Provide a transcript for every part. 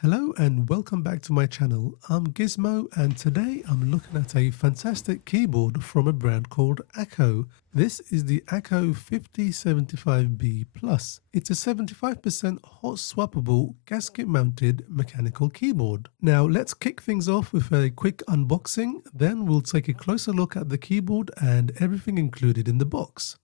Hello and welcome back to my channel. I'm Gizmo and today I'm looking at a fantastic keyboard from a brand called Akko. This is the Akko 5075B Plus. It's a 75% hot swappable gasket mounted mechanical keyboard. Now let's kick things off with a quick unboxing, then we'll take a closer look at the keyboard and everything included in the box.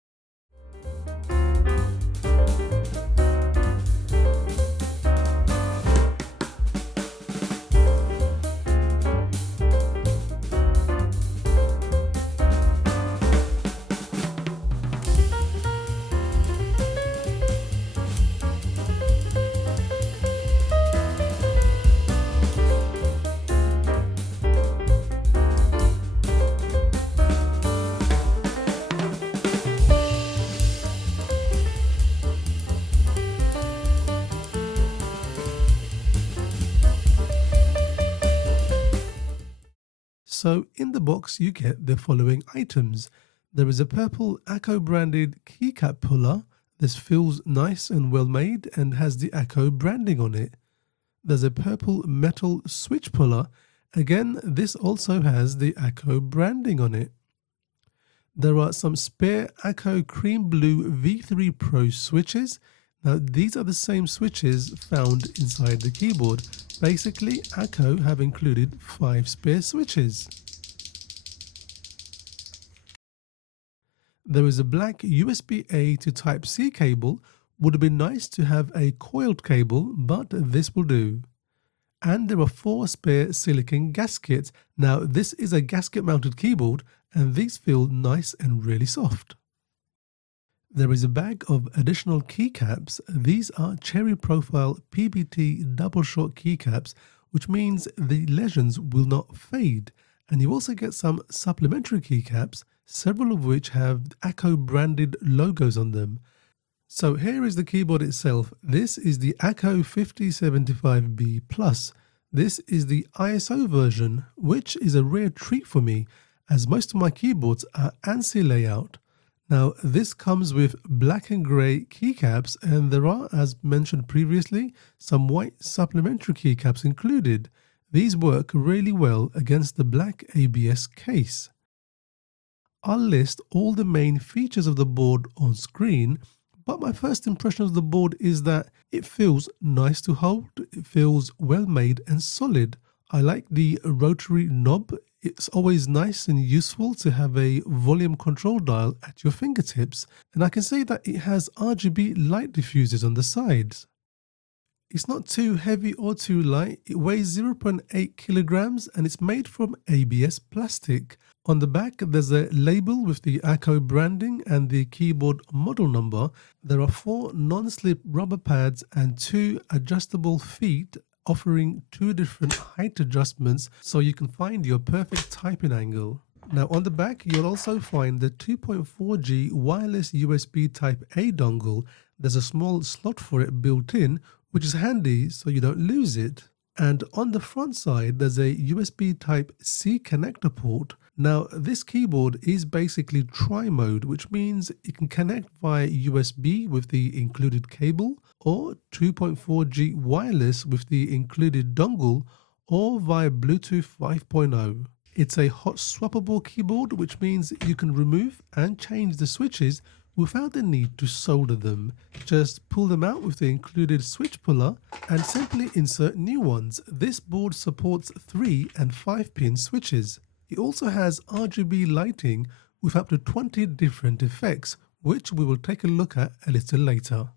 So in the box you get the following items. There is a purple Akko branded keycap puller. This feels nice and well made and has the Akko branding on it. There's a purple metal switch puller. Again, this also has the Akko branding on it. There are some spare Akko cream blue V3 Pro switches. Now these are the same switches found inside the keyboard. Basically, Akko have included 5 spare switches. There is a black USB-A to Type-C cable. Would have been nice to have a coiled cable, but this will do. And there are 4 spare silicone gaskets. Now this is a gasket mounted keyboard and these feel nice and really soft. There is a bag of additional keycaps. These are cherry profile PBT double short keycaps, which means the legends will not fade. And you also get some supplementary keycaps, several of which have Akko branded logos on them. So here is the keyboard itself. This is the Akko 5075B Plus. This is the ISO version, which is a rare treat for me, as most of my keyboards are ANSI layout. Now this comes with black and grey keycaps, and there are, as mentioned previously, some white supplementary keycaps included. These work really well against the black ABS case. I'll list all the main features of the board on screen, but my first impression of the board is that it feels nice to hold, it feels well made and solid. I like the rotary knob. It's always nice and useful to have a volume control dial at your fingertips, and I can see that it has RGB light diffusers on the sides. It's not too heavy or too light. It weighs 0.8 kilograms and it's made from ABS plastic. On the back there's a label with the Akko branding and the keyboard model number. There are 4 non-slip rubber pads and 2 adjustable feet, offering 2 different height adjustments so you can find your perfect typing angle. Now on the back you'll also find the 2.4G wireless USB Type-A dongle. There's a small slot for it built in, which is handy so you don't lose it. And on the front side there's a USB Type-C connector port. Now this keyboard is basically tri-mode, which means it can connect via USB with the included cable, or 2.4G wireless with the included dongle, or via Bluetooth 5.0. It's a hot swappable keyboard, which means you can remove and change the switches without the need to solder them. Just pull them out with the included switch puller and simply insert new ones. This board supports 3 and 5 pin switches. It also has RGB lighting with up to 20 different effects, which we will take a look at a little later.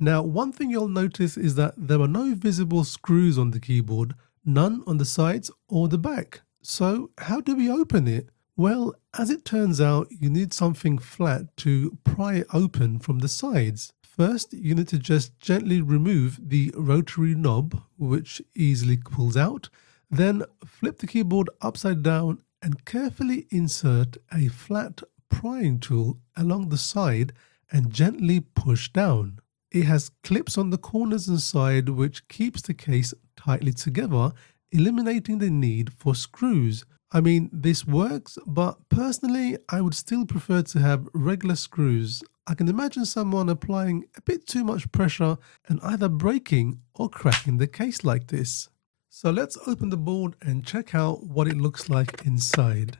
Now, one thing you'll notice is that there are no visible screws on the keyboard, none on the sides or the back. So how do we open it? Well, as it turns out, you need something flat to pry it open from the sides. First, you need to just gently remove the rotary knob, which easily pulls out. Then flip the keyboard upside down and carefully insert a flat prying tool along the side and gently push down. It has clips on the corners and side which keeps the case tightly together, eliminating the need for screws. I mean, this works, but personally, I would still prefer to have regular screws. I can imagine someone applying a bit too much pressure and either breaking or cracking the case like this. So let's open the board and check out what it looks like inside.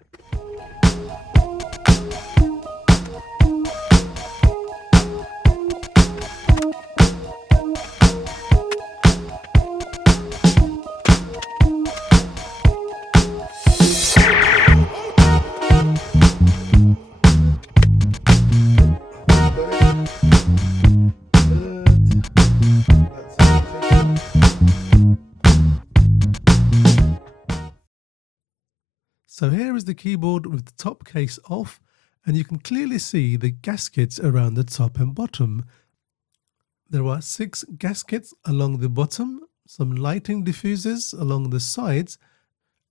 So here is the keyboard with the top case off, and you can clearly see the gaskets around the top and bottom. There are 6 gaskets along the bottom, some lighting diffusers along the sides,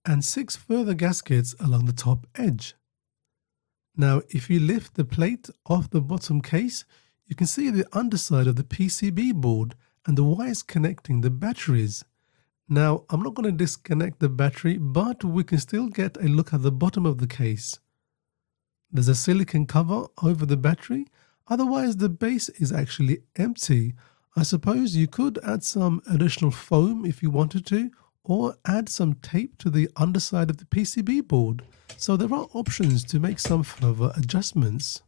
and 6 further gaskets along the top edge. Now, if you lift the plate off the bottom case, you can see the underside of the PCB board and the wires connecting the batteries. Now, I'm not going to disconnect the battery, but we can still get a look at the bottom of the case. There's a silicone cover over the battery, otherwise the base is actually empty. I suppose you could add some additional foam if you wanted to, or add some tape to the underside of the PCB board. So there are options to make some further adjustments.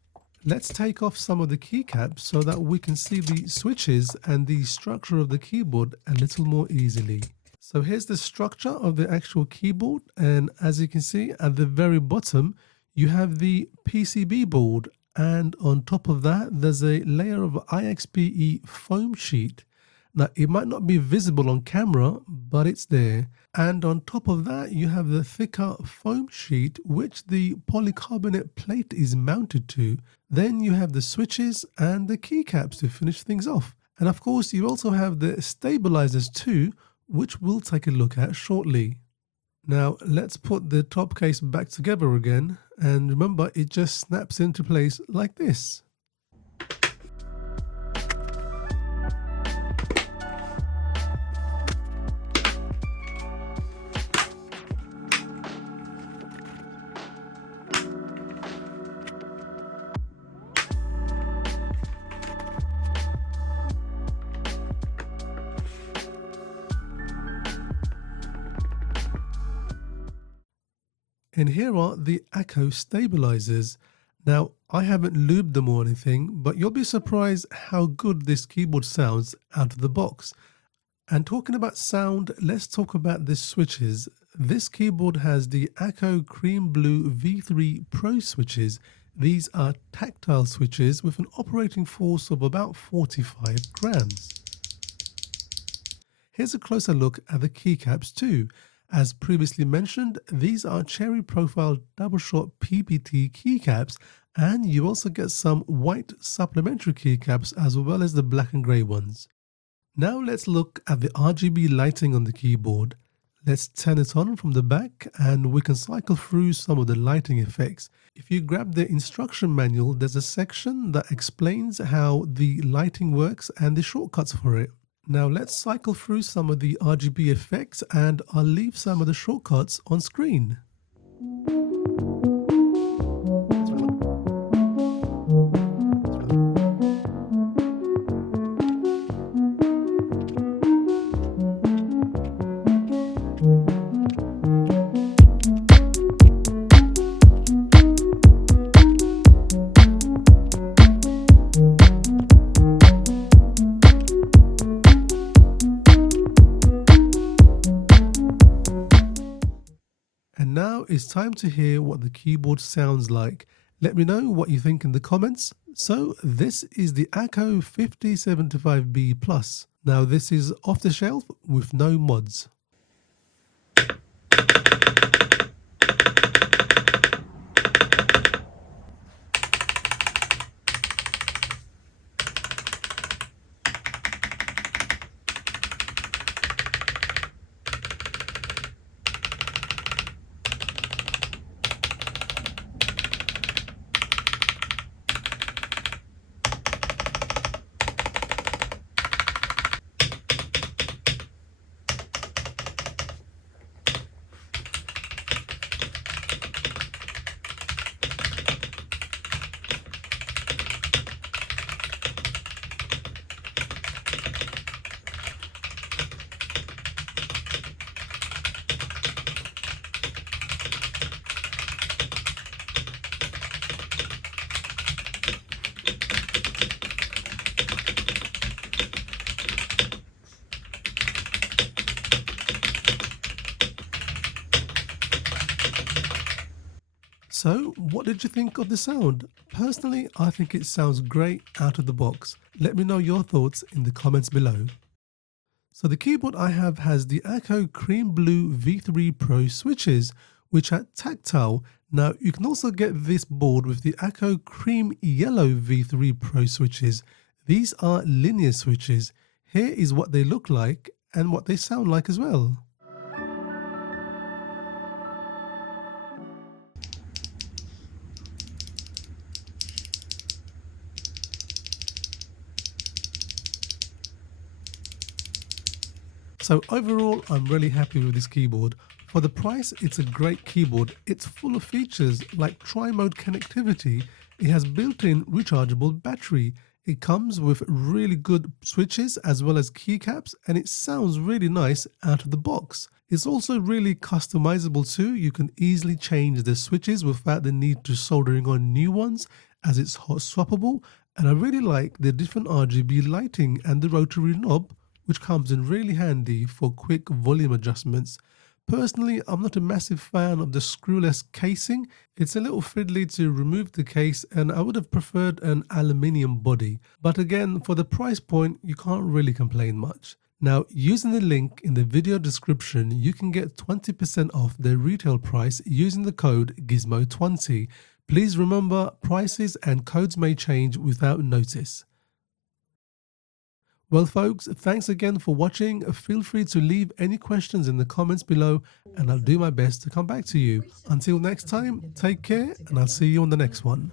Let's take off some of the keycaps so that we can see the switches and the structure of the keyboard a little more easily. So here's the structure of the actual keyboard, and as you can see at the very bottom you have the PCB board, and on top of that there's a layer of IXPE foam sheet. Now it might not be visible on camera, but it's there, and on top of that you have the thicker foam sheet which the polycarbonate plate is mounted to. Then you have the switches and the keycaps to finish things off, and of course you also have the stabilizers too, which we'll take a look at shortly. Now let's put the top case back together again, and remember it just snaps into place like this. And here are the Akko stabilizers. Now, I haven't lubed them or anything, but you'll be surprised how good this keyboard sounds out of the box. And talking about sound, let's talk about the switches. This keyboard has the Akko Cream Blue V3 Pro switches. These are tactile switches with an operating force of about 45 grams. Here's a closer look at the keycaps too. As previously mentioned, these are cherry profile double shot PBT keycaps, and you also get some white supplementary keycaps as well as the black and grey ones. Now let's look at the RGB lighting on the keyboard. Let's turn it on from the back and we can cycle through some of the lighting effects. If you grab the instruction manual, there's a section that explains how the lighting works and the shortcuts for it. Now let's cycle through some of the RGB effects, and I'll leave some of the shortcuts on screen. And now it's time to hear what the keyboard sounds like. Let me know what you think in the comments. So this is the Akko 5075B Plus. Now this is off the shelf with no mods. So, what did you think of the sound? Personally, I think it sounds great out of the box. Let me know your thoughts in the comments below. So the keyboard I have has the Akko Cream Blue V3 Pro switches, which are tactile. Now you can also get this board with the Akko Cream Yellow V3 Pro switches. These are linear switches. Here is what they look like and what they sound like as well. So overall, I'm really happy with this keyboard. For the price, it's a great keyboard. It's full of features like tri-mode connectivity. It has built-in rechargeable battery. It comes with really good switches as well as keycaps, and it sounds really nice out of the box. It's also really customizable too. You can easily change the switches without the need to soldering on new ones, as it's hot swappable. And I really like the different RGB lighting and the rotary knob, which comes in really handy for quick volume adjustments. Personally, I'm not a massive fan of the screwless casing. It's a little fiddly to remove the case, and I would have preferred an aluminium body. But again, for the price point, you can't really complain much. Now, using the link in the video description, you can get 20% off the retail price using the code GIZMO20. Please remember, prices and codes may change without notice. Well folks, thanks again for watching. Feel free to leave any questions in the comments below and I'll do my best to come back to you. Until next time, take care and I'll see you on the next one.